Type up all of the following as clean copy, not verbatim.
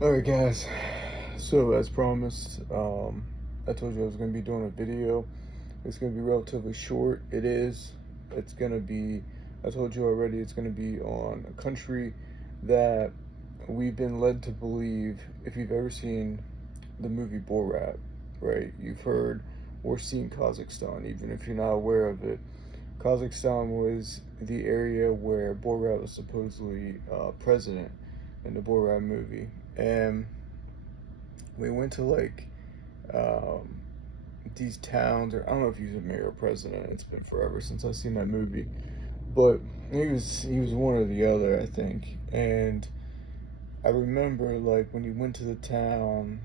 Alright guys, so as promised, I told you I was going to be doing a video. It's going to be relatively short. It is. It's going to be, I told you already, it's going to be on a country that we've been led to believe, if you've ever seen the movie Borat, right? You've heard or seen Kazakhstan, even if you're not aware of it. Kazakhstan was the area where Borat was supposedly president in the Borat movie. And we went to like um, these towns, or I don't know if he was a mayor or president. It's been forever since I've seen that movie, but he was one or the other, I think. And I remember like when he went to the town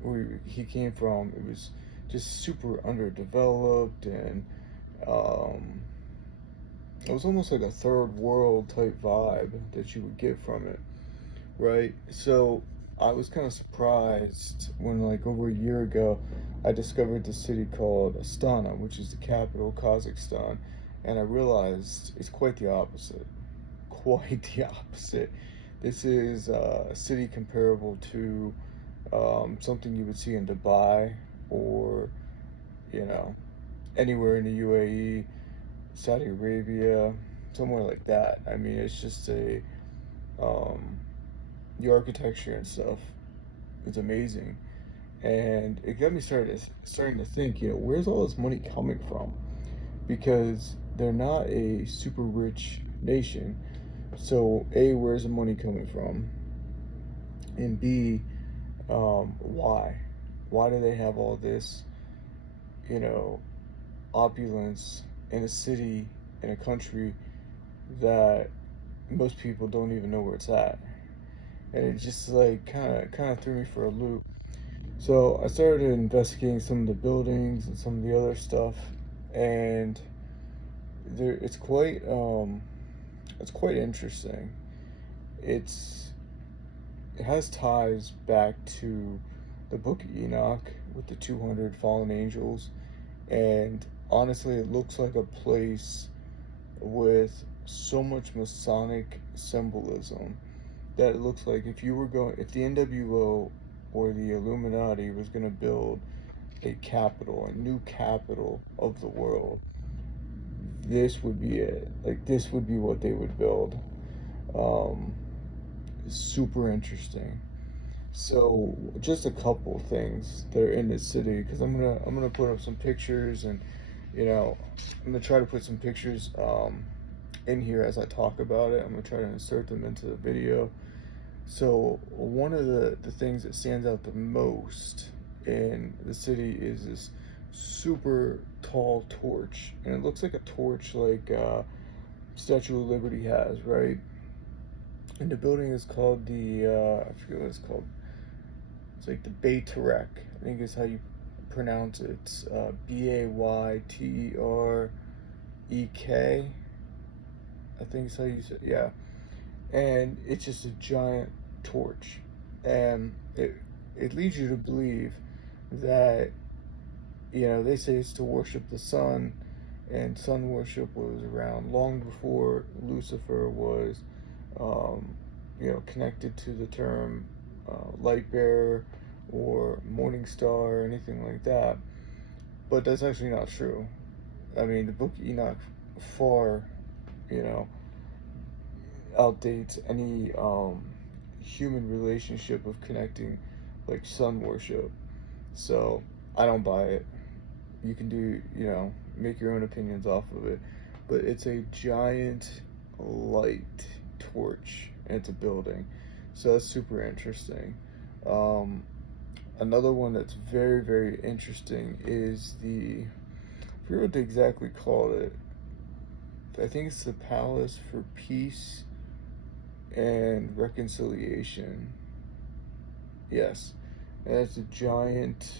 where he came from, it was just super underdeveloped, and um, it was almost like a third world type vibe that you would get from it, right? So I was kind of surprised when, like, over a year ago, I discovered this city called Astana, which is the capital of Kazakhstan, and I realized it's quite the opposite. Quite the opposite. This is a city comparable to something you would see in Dubai or, you know, anywhere in the UAE, Saudi Arabia, somewhere like that. I mean, it's just um, the architecture and stuff is amazing, and it got me starting to think, where's all this money coming from? Because they're not a super rich nation. So A, where's the money coming from? And B, why? Why do they have all this, you know, opulence in a city, in a country that most people don't even know where it's at? And it just like kind of threw me for a loop. So I started investigating some of the buildings and some of the other stuff, and there it's quite interesting. It's it has ties back to the Book of Enoch with the 200 fallen angels, and honestly, it looks like a place with so much Masonic symbolism that it looks like if the NWO or the Illuminati was going to build a new capital of the world, this would be it. Like, this would be what they would build. Um, Super interesting. So, just a couple things that are in this city, because I'm gonna put up some pictures, and you know, I'm gonna try to put some pictures in here as I talk about it. I'm gonna try to insert them into the video. So one of the things that stands out the most in the city is this super tall torch, and it looks like a torch like Statue of Liberty has, right? And the building is called I forget what it's called. It's like the Bayterek, I think is how you pronounce it. It's Bayterek. I think is how you say it. Yeah, and it's just a giant torch, and it leads you to believe that, they say it's to worship the sun, and sun worship was around long before Lucifer was, um, connected to the term light bearer or morning star or anything like that. But that's actually not true. I mean, the Book of Enoch far, you know, outdates any human relationship of connecting like sun worship. So I don't buy it. You can make your own opinions off of it. But it's a giant light torch, and it's a building. So that's super interesting. Um, Another one that's very, very interesting is I forget what they exactly called it. I think it's the Palace for Peace and Reconciliation. Yes, and it's a giant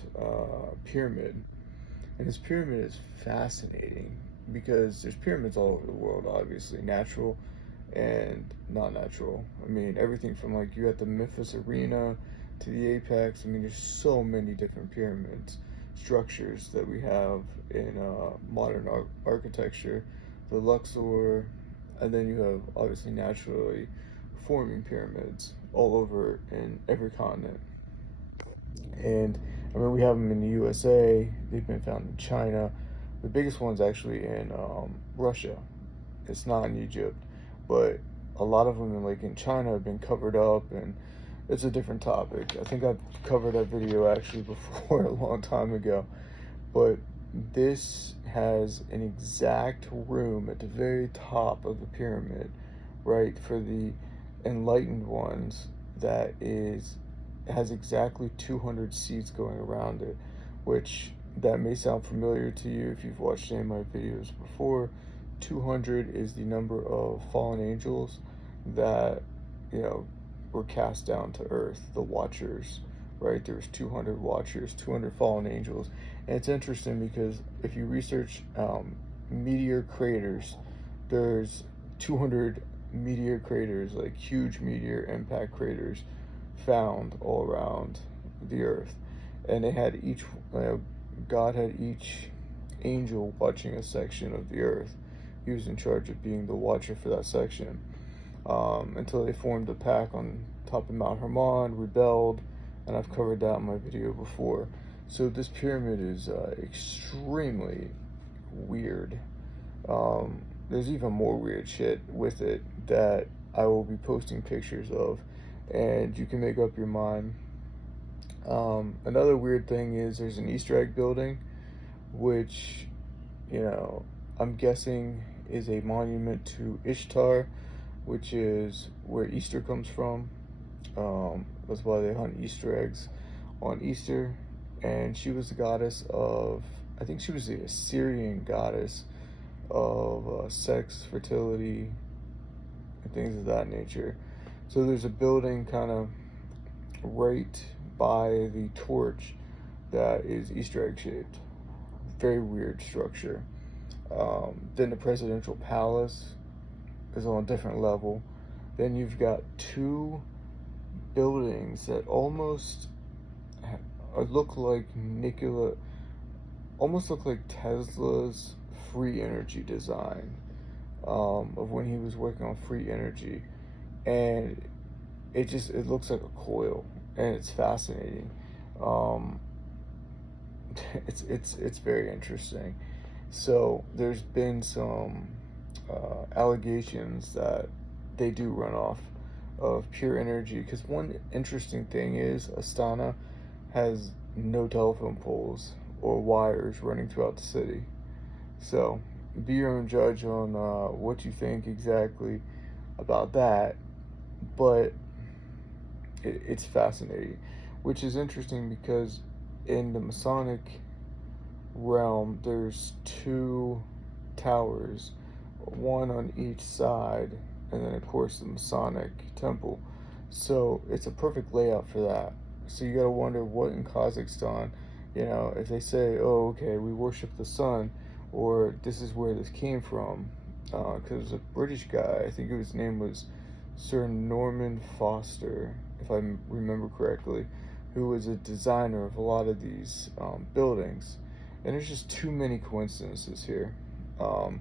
pyramid, and this pyramid is fascinating because there's pyramids all over the world, obviously natural and not natural. I mean, everything from, like, you at the Memphis Arena to the Apex. I mean, there's so many different pyramids structures that we have in modern architecture, the Luxor, and then you have obviously naturally forming pyramids all over in every continent. And I mean, we have them in the USA. They've been found in China. The biggest one's actually in Russia. It's not in Egypt, but a lot of them, like in China, have been covered up, and it's a different topic. I think I've covered that video actually before a long time ago. But this has an exact room at the very top of the pyramid, right, for the enlightened ones, that is has exactly 200 seats going around it, which that may sound familiar to you if you've watched any of my videos before. 200 is the number of fallen angels that, you know, were cast down to earth, the watchers, right? There's 200 watchers, 200 fallen angels. And it's interesting because if you research meteor craters, there's 200 meteor craters, like huge meteor impact craters, found all around the earth. And they had each, God had each angel watching a section of the earth. He was in charge of being the watcher for that section, until they formed a pack on top of Mount Hermon, rebelled, and I've covered that in my video before. So this pyramid is extremely weird. There's even more weird shit with it that I will be posting pictures of, and you can make up your mind. Another weird thing is there's an Easter egg building, which, you know, I'm guessing is a monument to Ishtar, which is where Easter comes from. That's why they hunt Easter eggs on Easter. And she was the goddess of, I think she was the Assyrian goddess of sex, fertility, and things of that nature. So there's a building kind of right by the torch that is Easter egg shaped. Very weird structure. Then the presidential palace is on a different level. Then you've got two buildings that almost look like almost look like Tesla's free energy design, of when he was working on free energy, and it looks like a coil, and it's fascinating. It's very interesting. So there's been some allegations that they do run off of pure energy, because one interesting thing is Astana has no telephone poles or wires running throughout the city. So be your own judge on what you think exactly about that, but it's fascinating, which is interesting because in the Masonic realm there's two towers, one on each side, and then of course the Masonic temple. So it's a perfect layout for that. So you gotta wonder what in Kazakhstan, you know, if they say, oh, okay, we worship the sun, or this is where this came from, because a British guy, I think his name was Sir Norman Foster, if I remember correctly, who was a designer of a lot of these buildings. And there's just too many coincidences here. I'm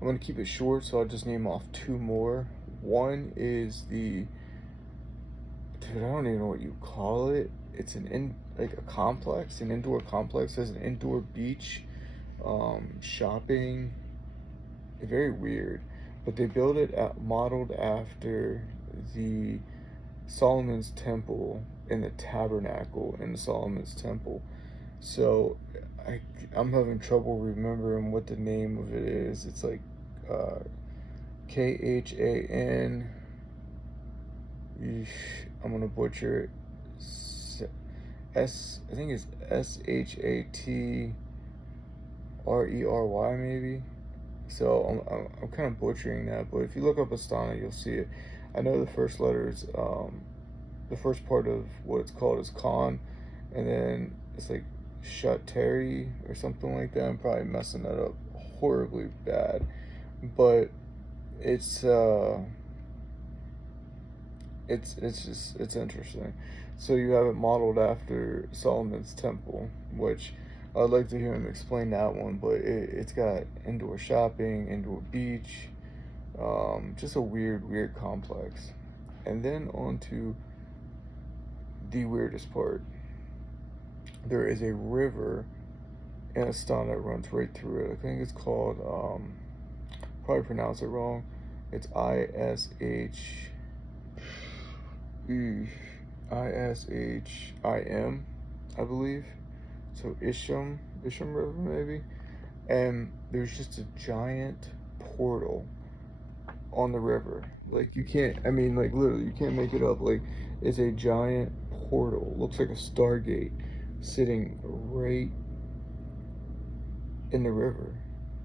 going to keep it short, so I'll just name off two more. One is dude, I don't even know what you call it. It's like a complex, an indoor complex. It has an indoor beach, shopping. Very weird. But they built it modeled after the Solomon's Temple and the tabernacle in the Solomon's Temple. So I'm having trouble remembering what the name of it is. It's like Khan. I'm gonna butcher it. I think it's Shatrery maybe. So I'm kind of butchering that, but if you look up Astana, you'll see it. I know the first letters, the first part of what it's called is Khan, and then it's like Shatrery or something like that. I'm probably messing that up horribly bad, but it's interesting. So you have it modeled after Solomon's Temple, which I'd like to hear him explain that one, but it's got indoor shopping, indoor beach, just a weird complex. And then on to the weirdest part. There is a river in Astana that runs right through it. I think it's called, probably pronounce it wrong. It's Ishim, I believe. So Ishim River maybe. And there's just a giant portal on the river. Like you can't, I mean, like literally, you can't make it up. Like it's a giant portal. Looks like a Stargate sitting right in the river.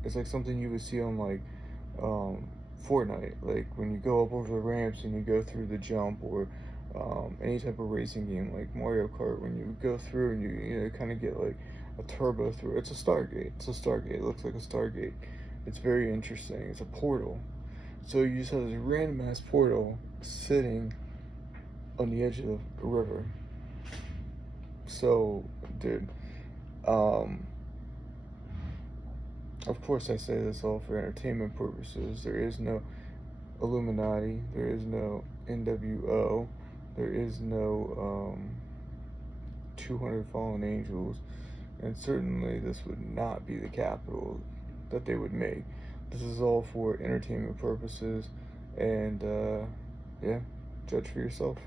It's like something you would see on like Fortnite, like when you go up over the ramps and you go through the jump, or any type of racing game like Mario Kart, when you go through and you kind of get like a turbo through. It's a Stargate. It's a Stargate. It looks like a Stargate. It's very interesting. It's a portal. So you just have this random ass portal sitting on the edge of the river. So, dude, of course I say this all for entertainment purposes. There is no Illuminati. There is no NWO. There is no 200 fallen angels. And certainly this would not be the capital that they would make. This is all for entertainment purposes. And yeah, judge for yourself.